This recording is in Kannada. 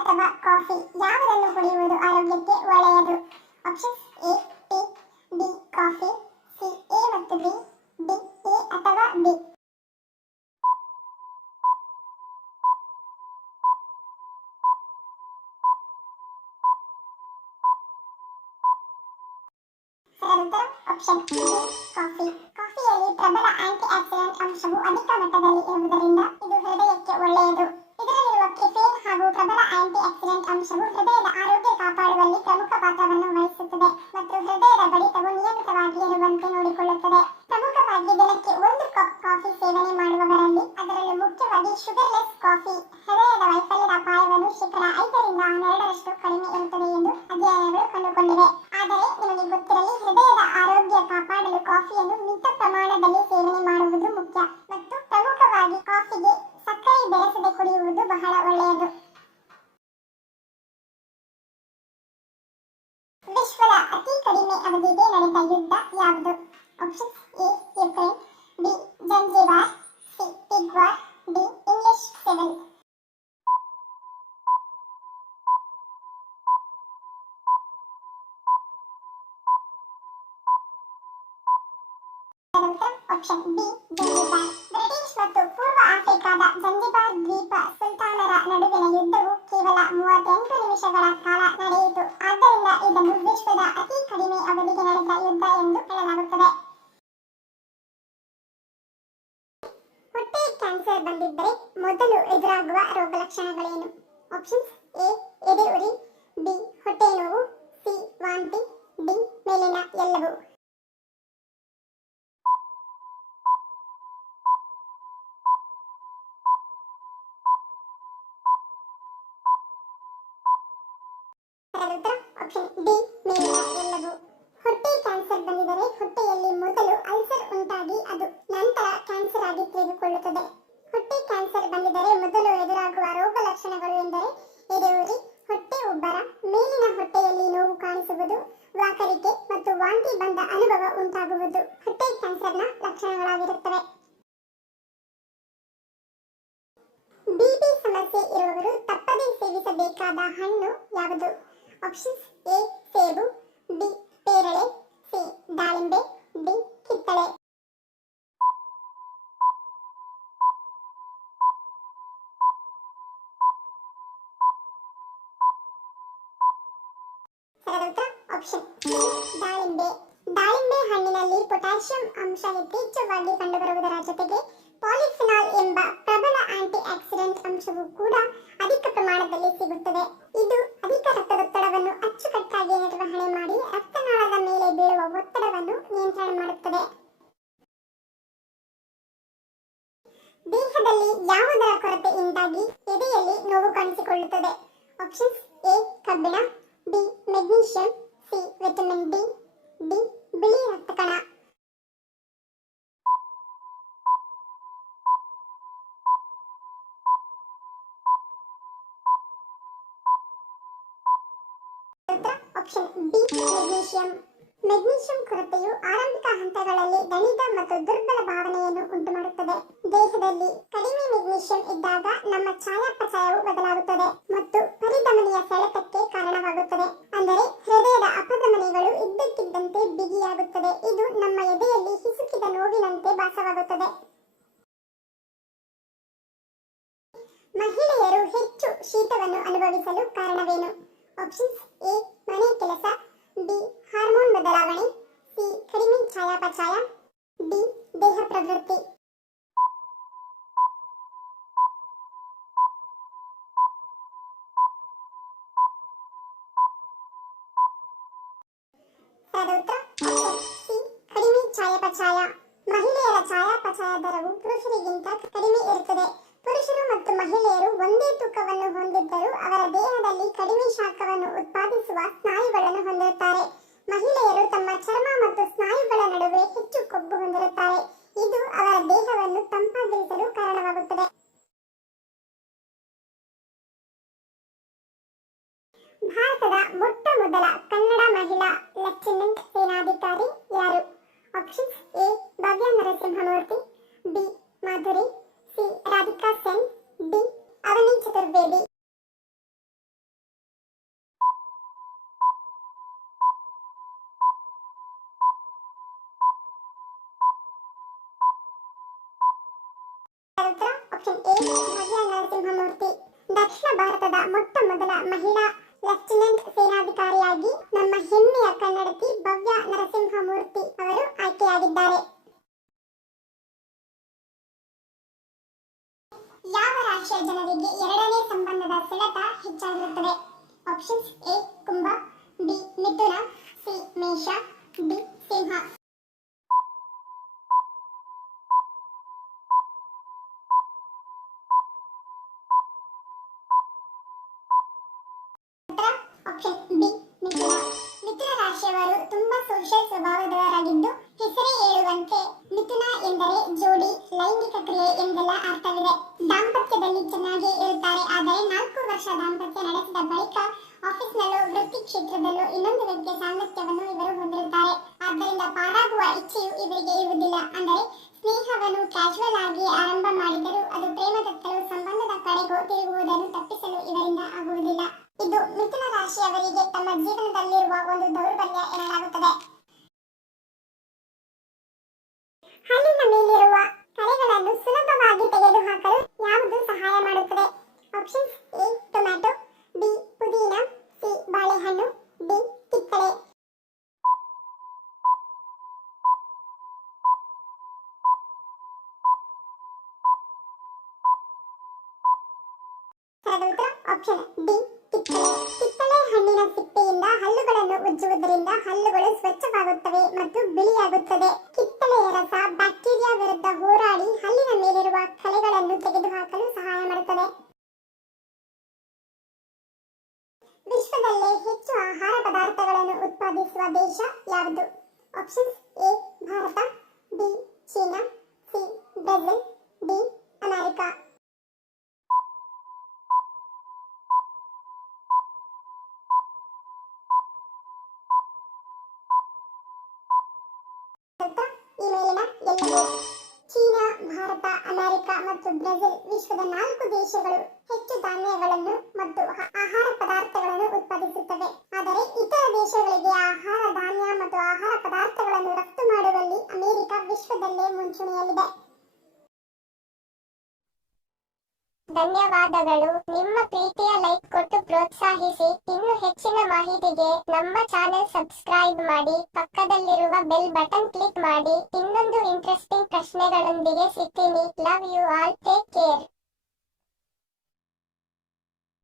ಅಥವಾ ಕಾಫಿ ಯಾವುದನ್ನು ಕುಡಿಯುವುದು ಆರೋಗ್ಯಕ್ಕೆ ಒಳ್ಳೆಯದು? Options A tea, B coffee, C A ಮತ್ತು ಬಿ, ಡಿ ಎ ಅಥವಾ ಬಿ. ಸರಿಯಾದ ಆಪ್ಷನ್ ಬಿ ಕಾಫಿ. ಕಾಫಿಯಲ್ಲಿ ಪ್ರಬಲ ಆಂಟಿ ಆಕ್ಸಿಡೆಂಟ್ ಅಂಶವು ಅಧಿಕ ಮಟ್ಟದಲ್ಲಿ ಇರುವುದರಿಂದ ಇದು ಹೃದಯಕ್ಕೆ ಒಳ್ಳೆಯದು. ಇದರಲ್ಲಿರುವ ಕೆಫೇನ್ ಹಾಗೂ ಪ್ರಬಲ ಆಂಟಿ ಆಕ್ಸಿಡೆಂಟ್ ಅಂಶವು ಹೃದಯದ ಆರೋಗ್ಯ ಕಾಪಾಡುವಲ್ಲಿ ಪ್ರಮುಖ ಪಾತ್ರವನ್ನು ವಹಿಸುತ್ತದೆ ಮತ್ತು ಹೃದಯದ ಬಡಿತವು ನಿಯಮಿತವಾಗಿ ಇರುವಂತೆ ನೋಡಿಕೊಳ್ಳುತ್ತದೆ. ಪ್ರಮುಖವಾಗಿ ದಿನಕ್ಕೆ 1 ಕಪ್ ಕಾಫಿ ಸೇವನೆ ಮಾಡುವವರಲ್ಲಿ, ಅದರಲ್ಲೂ ಮುಖ್ಯವಾಗಿ ಶುಗರ್ಲೆಸ್ ಕಾಫಿ, ಹೃದಯದ ವೈಫಲ್ಯದ ಅಪಾಯವನ್ನು ಶೇಕಡ 5 ರಿಂದ 12ರಷ್ಟು ಕಡಿಮೆ ಇರುತ್ತದೆ ಎಂದು ಅಧ್ಯಯನಗಳು ಕಂಡುಕೊಂಡಿವೆ. ಆದರೆ ನಿಮಗೆ ಗೊತ್ತಿರಲಿ, ಹೃದಯದ ಆರೋಗ್ಯ ಕಾಪಾಡಲು ಕಾಫಿಯನ್ನು ಮಿತ ಪ್ರಮಾಣದಲ್ಲಿ ಸೇವನೆ ಮಾಡುವುದು ಮುಖ್ಯ ಮತ್ತು ಪ್ರಮುಖವಾಗಿ ಕಾಫಿಗೆ ಸಕ್ಕರೆ ಬೆರೆಸದೆ ಕುಡಿಯುವುದು ಬಹಳ ಒಳ್ಳೆಯದು. ವಿಶ್ವದ ಅತಿ ಕಡಿಮೆ ಅವಧಿಗೆ ನಡೆದ ಯುದ್ಧ ಯಾವುದು? Options A Ukraine, B Zanzibar, C pig war, D English civil. Option B Zanzibar. British ಮತ್ತು ಪೂರ್ವ ಆಫ್ರಿಕಾದ ಜಂಜಿಬಾರ್ ದ್ವೀಪ ಸುಲ್ತಾನರ ನಡುವಿನ ಯುದ್ಧವು ಕೇವಲ 38 ನಿಮಿಷಗಳ ಕಾಲ ನಡೆಯಿತು. ಆದ್ದರಿಂದ ಇದನ್ನು ವಿಶ್ವದ ಅತಿ ಕಡಿಮೆ ಅವಧಿಗೆ ನಡೆದ ಯುದ್ಧ ಎಂದು ಹೇಳಲಾಗುತ್ತದೆ. ಹೊಟ್ಟೆ ಕ್ಯಾನ್ಸರ್ ಬಂದಿದ್ದರೆ ಮೊದಲು ಎದುರಾಗುವ ರೋಗ ಲಕ್ಷಣಗಳೇನು? ಆಪ್ಷನ್ಸ್ ಎ ಎದೆ ಉರಿ, ಬಿ ಹೊಟ್ಟೆ ನೋವು, ಸಿ ವಾಂತಿ, ಡಿ ಮೇಲಿನ ಎಲ್ಲವೂ. ಆಪ್ಷನ್ ಡಿ ಮೇಲಿನ ಎಲ್ಲವೂ. ಹೊಟ್ಟೆ ಕ್ಯಾನ್ಸರ್ ಬಂದಿದ್ದರೆ ಹೊಟ್ಟೆಯಲ್ಲಿ ಮೊದಲು ಅಲ್ಸರ್ ಉಂಟಾಗಿ ಅದು ನಂತರ ಕ್ಯಾನ್ಸರ್ ಆಗಿ ತಿಳಿದುಕೊಳ್ಳುತ್ತದೆ. ಹೊಟ್ಟೆ ಕ್ಯಾನ್ಸರ್ ಬಂದಿದ್ದರೆ ಮೊದಲು ಎದುರಾಗುವ ರೋಗ ಲಕ್ಷಣಗಳು ಎಂದರೆ ಎದೆ ಉರಿ, ಹೊಟ್ಟೆ ಉಬ್ಬರ, ಮೇಲಿನ ಹೊಟ್ಟೆಯಲ್ಲಿ ನೋವು ಕಾಣಿಸುವುದು, ವಾಕರಿಕೆ ಮತ್ತು ವಾಂತಿ ಬಂದ ಅನುಭವ ಉಂಟಾಗುವುದು ಹೊಟ್ಟೆ ಕ್ಯಾನ್ಸರ್ನ ಲಕ್ಷಣಗಳಾಗಿರುತ್ತವೆ. ಬಿಪಿ ಸಮಸ್ಯೆ ಇರುವವರು ತಪ್ಪದೇ ಸೇವಿಸಬೇಕಾದ ಹಣ್ಣು ಯಾವುದು? ಆಪ್ಷನ್ಸ್ ಎ ಸೇಬು, ಬಿ ಪೇರಳೆ, ಸಿ ದಾಳಿಂಬೆ, ಡಿ ಕಿತ್ತಳೆ. ಸರಿಯಾದ ಆಪ್ಷನ್ ಸಿ ದಾಳಿಂಬೆ. ದಾಳಿಂಬೆ ಹಣ್ಣಿನಲ್ಲಿ ಪೊಟ್ಯಾಷಿಯಂ ಅಂಶ ಯಥೇಚ್ಛವಾಗಿ ಕಂಡುಬರುವುದರ ಜೊತೆಗೆ ಪಾಲಿಫಿನಾಲ್ ಎಂಬ ಪ್ರಬಲ ಆಂಟಿ ಆಕ್ಸಿಡೆಂಟ್ ಅಂಶವೂ ಕೂಡ ಅಧಿಕ ಪ್ರಮಾಣದಲ್ಲಿ ಸಿಗುತ್ತದೆ. ಇದು ಅಧಿಕ ರಕ್ತದೊತ್ತಡವನ್ನು ಅಚ್ಚುಕಟ್ಟಾಗಿ ನಿರ್ವಹಣೆ ಮಾಡಿ ರಕ್ತನಾಳದ ಮೇಲೆ ಬೀಳುವ ಒತ್ತಡವನ್ನು ನಿಯಂತ್ರಣ ಮಾಡುತ್ತದೆ. ದೇಹದಲ್ಲಿ ಯಾವುದರ ಕೊರತೆಯಿಂದಾಗಿ ಎದೆಯಲ್ಲಿ ನೋವು ಕಾಣಿಸಿಕೊಳ್ಳುತ್ತದೆ? ಆಪ್ಷನ್ಸ್ ಎ ಕಬ್ಬಿಣ, B magnesium, C vitamin D, D ಬಿಳಿ ರಕ್ತ ಕಣ. Option B magnesium. ಮೆಗ್ನೀಷಿಯಂ ಕೊರತೆಯು ಆರಂಭಿಕ ಹಂತಗಳಲ್ಲಿ ದಣಿದ ಮತ್ತು ದುರ್ಬಲ ಭಾವನೆಯನ್ನು ಉಂಟುಮಾಡುತ್ತದೆ. ದೇಹದಲ್ಲಿ ಕಡಿಮೆ ಮೆಗ್ನೀಷಿಯಂ ಇದ್ದಾಗ ನಮ್ಮ ಚಯಾಪಚಯವು ಬದಲಾಗುತ್ತದೆ ಮತ್ತು ಪರಿಧಮನಿಯ ಸೆಳೆತಕ್ಕೆ ಕಾರಣವಾಗುತ್ತದೆ. ಅಂದರೆ ಹೃದಯದ ಅಪಧಮನಿಗಳು ಇದ್ದಕ್ಕಿದ್ದಂತೆ ಬಿಗಿಯಾಗುತ್ತದೆ. ಇದು ನಮ್ಮ ಎದೆಯಲ್ಲಿ ಹಿಸುಕಿದ ನೋವಿನಂತೆ ಭಾಸವಾಗುತ್ತದೆ. ಮಹಿಳೆಯರು ಹೆಚ್ಚು ಶೀತವನ್ನು ಅನುಭವಿಸಲು ಕಾರಣವೇನು? ಆಪ್ಷನ್ಸ್ ಎ ಮನೆ ಕೆಲಸ, ಬಿ ಹಾರ್ಮೋನ್ ಬದಲಾವಣೆ, ಸಿ ಕಡಿಮೆ ಚಯಾಪಚಯ, ಡಿ ದೇಹ ಪ್ರವೃತ್ತಿ. ಸಿ ಕಡಿಮೆ ಚಯಾಪಚಯ. ಮಹಿಳೆಯರ ಚಯಾಪಚಯ ದರವು ಪುರುಷರಿಗಿಂತ ಕಡಿಮೆ ಇರುತ್ತದೆ. ಪುರುಷರು ಮತ್ತು ಮಹಿಳೆಯರು ಒಂದೇ ತೂಕವನ್ನು ಹೊಂದಿದ್ದರೂ ಅವರ ದೇಹದಲ್ಲಿ ಕಡಿಮೆ ಶಾಖವನ್ನು ಉತ್ಪಾದಿಸುವ ಸ್ನಾಯುಗಳನ್ನು ಹೊಂದಿರುತ್ತಾರೆ. ಮಹಿಳೆಯರು ತಮ್ಮ ಚರ್ಮ ಮತ್ತು ಸ್ನಾಯುಗಳ ನಡುವೆ ಹೆಚ್ಚು ಕೊಬ್ಬು ಹೊಂದಿರುತ್ತಾರೆ. ಇದು ಅವರ ದೇಹವನ್ನು ತಂಪಾಗಿರಿಸಲು ಕಾರಣವಾಗುತ್ತದೆ. ಭಾರತದ ಮೊಟ್ಟ ಮೊದಲ ಕನ್ನಡ ಮಹಿಳಾ ಲೆಫ್ಟಿನೆಂಟ್ ಸೇನಾಧಿಕಾರಿ ಯಾರು? Options A Bhavya Narasimhamurthy, B Madhuri, C Radhika Sen, D Avani Chaturvedi. ಭಾರತದ ಮೊಟ್ಟ ಮೊದಲ ಮಹಿಳಾ ಲೆಫ್ಟಿನೆಂಟ್ ಸೇನಾಧಿಕಾರಿಯಾಗಿ ನಮ್ಮ ಹೆಮ್ಮೆಯ ಕನ್ನಡತಿ ಭವ್ಯ ನರಸಿಂಹಮೂರ್ತಿ ಅವರು ಆಯ್ಕೆಯಾಗಿದ್ದಾರೆ. ಯಾವ ರಾಶಿಯ ಜನರಿಗೆ ಎರಡನೇ ಸಂಬಂಧದ ಸೆಳೆತ ಹೆಚ್ಚಾಗಿರುತ್ತದೆ? ಆಪ್ಷನ್ಸ್: ಎ ಕುಂಭ, ಬಿ ಮಿಥುನ, ಸಿ ಮೇಷ, ಡಿ ಸಿಂಹ. ಆಪ್ಷನ್ ಬಿ ಮಿಥುನ. ಮಿಥುನ ರಾಶಿಯವರು ತುಂಬಾ ಸೋಷಿಯಲ್ ಸ್ವಭಾವದವರಾಗಿದ್ದು ಹೆಸರೇ ಹೇಳುವಂತೆ ಮಿಥುನ ಎಂದರೆ ಜೋಡಿ, ಲೈಂಗಿಕ ಕ್ರಿಯೆ ಎಂದೆಲ್ಲ ಅರ್ಥವಿದೆ. ದಾಂಪತ್ಯದಲ್ಲಿ ಚೆನ್ನಾಗಿ ಇರುತ್ತಾರೆ. ಆದರೆ 4 ವರ್ಷ ದಾಂಪತ್ಯ ನಡೆಸಿದ ಬಳಿಕ ಆಫೀಸ್ನಲ್ಲೂ ವೃತ್ತಿ ಕ್ಷೇತ್ರದಲ್ಲೂ ಇನ್ನೊಂದು ವ್ಯಕ್ತಿಯ ಸಾಂಗತ್ಯವನ್ನು ಇವರು ಹೊಂದಿರುತ್ತಾರೆ. ಆದ್ದರಿಂದ ಪಾರಾಗುವ ಇಚ್ಛೆಯು ಇವರಿಗೆ ಇರುವುದಿಲ್ಲ. ಅಂದರೆ ಸ್ನೇಹವನ್ನು ಕ್ಯಾಶುವಲ್ ಆಗಿ ಆರಂಭ ಮಾಡಿದರೂ ಅದು ಪ್ರೇಮದತ್ತಲೂ ಸಂಬಂಧದ ಕಡೆಗೂ ತಿರುಗುವುದನ್ನು ತಪ್ಪಿಸಲು ಇವರಿಂದ ಆಗುವುದಿಲ್ಲ. ಇದು ಮಿಥುನ ರಾಶಿಯವರಿಗೆ ತಮ್ಮ ಜೀವನದಲ್ಲಿರುವ ಒಂದು ದೌರ್ಬಲ್ಯ ಎನ್ನಲಾಗುತ್ತದೆ. ಹಣ್ಣಿನ ಮೇಲಿರುವ ಕಳೆಗಳನ್ನು ಸುಲಭವಾಗಿ ತೆಗೆದುಹಾಕಲು ಯಾವುದು ಸಹಾಯ ಮಾಡುತ್ತದೆ? ಆಪ್ಷನ್ಸ್: ಎ ಟೊಮ್ಯಾಟೊ, ಬಿ ಪುದೀನ, ಸಿ ಬಾಳೆಹಣ್ಣು, ಡಿ ಕಿತ್ತಳೆ. ಆಪ್ಷನ್ ಡಿ ಕಿತ್ತಳೆ. ಕಿತ್ತಳೆ ಹಣ್ಣಿನ ಸಿಪ್ಪೆಯಿಂದ ಹಲ್ಲುಗಳನ್ನು ಉಜ್ಜುವುದರಿಂದ ಹಲ್ಲುಗಳು ಸ್ವಚ್ಛವಾಗುತ್ತವೆ ಮತ್ತು ಬಿಳಿಯಾಗುತ್ತದೆ. ಕಿತ್ತಳೆಯ ರಸ ಬ್ಯಾಕ್ಟೀರಿಯಾ ವಿರುದ್ಧ ಹೋರಾಡಿ ಹಲ್ಲಿನ ಮೇಲಿರುವ ಕಲೆಗಳನ್ನು ತೆಗೆದುಹಾಕಲು ಸಹಾಯ ಮಾಡುತ್ತದೆ. ವಿಶ್ವದಲ್ಲೇ ಹೆಚ್ಚು ಆಹಾರ ಪದಾರ್ಥಗಳನ್ನು ಉತ್ಪಾದಿಸುವ ದೇಶ ಯಾವುದು? Options: A Bharat, B China, C Brazil, D America. ಈ ಮೇಲಿನ ಎಲ್ಲವೂ ಚೀನಾ, ಭಾರತ, ಅಮೆರಿಕ ಮತ್ತು ಬ್ರೆಜಿಲ್ ವಿಶ್ವದ 4 ದೇಶಗಳು ಹೆಚ್ಚು ಧಾನ್ಯಗಳನ್ನು ಮತ್ತು ಆಹಾರ ಪದಾರ್ಥಗಳನ್ನು ಉತ್ಪಾದಿಸುತ್ತವೆ. ಆದರೆ ಇತರ ದೇಶಗಳಿಗೆ ಆಹಾರ ಧಾನ್ಯ ಮತ್ತು ಆಹಾರ ಪದಾರ್ಥಗಳನ್ನು ರಫ್ತು ಮಾಡುವಲ್ಲಿ ಅಮೆರಿಕ ವಿಶ್ವದಲ್ಲೇ ಮುಂಚೂಣಿಯಲ್ಲಿದೆ. ಧನ್ಯವಾದಗಳು. ನಿಮ್ಮ ಪ್ರೀತಿಯ ಲೈಕ್ ಕೊಟ್ಟು ಪ್ರೋತ್ಸಾಹಿಸಿ. ಇನ್ನು ಹೆಚ್ಚಿನ ಮಾಹಿತಿಗೆ ನಮ್ಮ ಚಾನೆಲ್ ಸಬ್ಸ್ಕ್ರೈಬ್ ಮಾಡಿ, ಪಕ್ಕದಲ್ಲಿರುವ ಬೆಲ್ ಬಟನ್ ಕ್ಲಿಕ್ ಮಾಡಿ. ಇನ್ನೊಂದು ಇಂಟ್ರೆಸ್ಟಿಂಗ್ ಪ್ರಶ್ನೆಗಳೊಂದಿಗೆ ಸಿಗ್ತೀನಿ. Love you all. Take care.